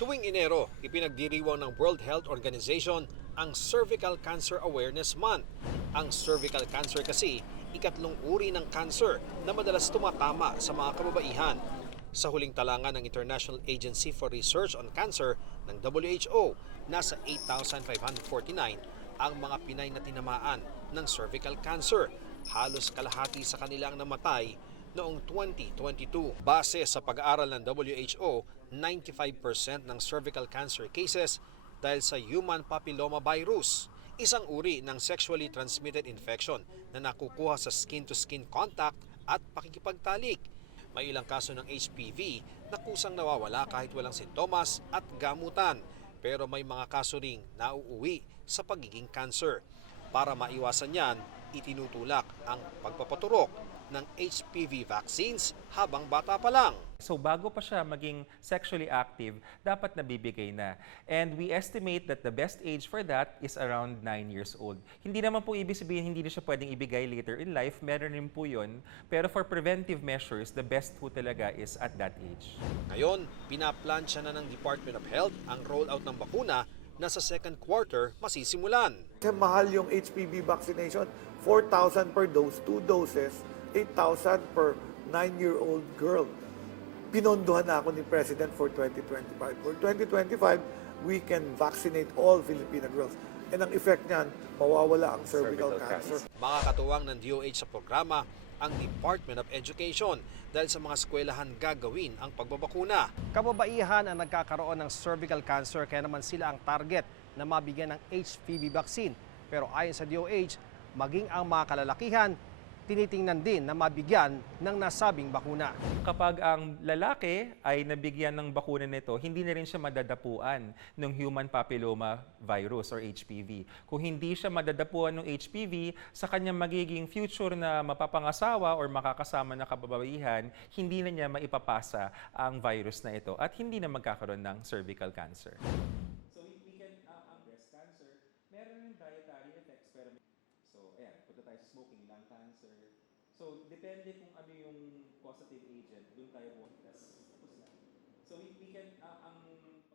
Tuwing Enero, ipinagdiriwang ng World Health Organization ang Cervical Cancer Awareness Month. Ang cervical cancer kasi, ikatlong uri ng cancer na madalas tumatama sa mga kababaihan. Sa huling talangan ng International Agency for Research on Cancer ng WHO, nasa 8,549 ang mga Pinay na tinamaan ng cervical cancer. Halos kalahati sa kanilang namatay noong 2022. Base sa pag-aaral ng WHO, 95% ng cervical cancer cases dahil sa human papilloma virus, isang uri ng sexually transmitted infection na nakukuha sa skin-to-skin contact at pakikipagtalik. May ilang kaso ng HPV na kusang nawawala kahit walang sintomas at gamutan, pero may mga kaso ring nauuwi sa pagiging cancer. Para maiwasan yan, itinutulak ang pagpapaturok ng HPV vaccines habang bata pa lang. So bago pa siya maging sexually active, dapat nabibigay na. And we estimate that the best age for that is around 9 years old. Hindi naman po ibig sabihin hindi na siya pwedeng ibigay later in life, meron rin po yun. Pero for preventive measures, the best po talaga is at that age. Ngayon, pinaplansya na ng Department of Health ang rollout ng bakuna na sa second quarter masisimulan. Kasi mahal yung HPV vaccination, 4,000 per dose, 2 doses, 8,000 per 9-year-old girl. Pinondohan na ako ni President for 2025. For 2025, we can vaccinate all Filipino girls. And ang effect niyan, mawawala ang cervical cancer. Makakatuwang ng DOH sa programa ang Department of Education dahil sa mga eskwelahan gagawin ang pagbabakuna. Kababaihan ang nagkakaroon ng cervical cancer kaya naman sila ang target na mabigyan ng HPV vaccine. Pero ayon sa DOH, maging ang mga kalalakihan, tinitingnan din na mabigyan ng nasabing bakuna. Kapag ang lalaki ay nabigyan ng bakuna nito, hindi na rin siya madadapuan ng human papilloma virus or HPV. Kung hindi siya madadapuan ng HPV, sa kanyang magiging future na mapapangasawa or makakasama na kababaihan, hindi na niya maipapasa ang virus na ito at hindi na magkakaroon ng cervical cancer. So we can, ang breast cancer, meron yung dietary effects pero so, ayan, punta tayo sa smoking, lung cancer. So, depende kung ano yung causative agent, doon tayo bukas. So, we can, ang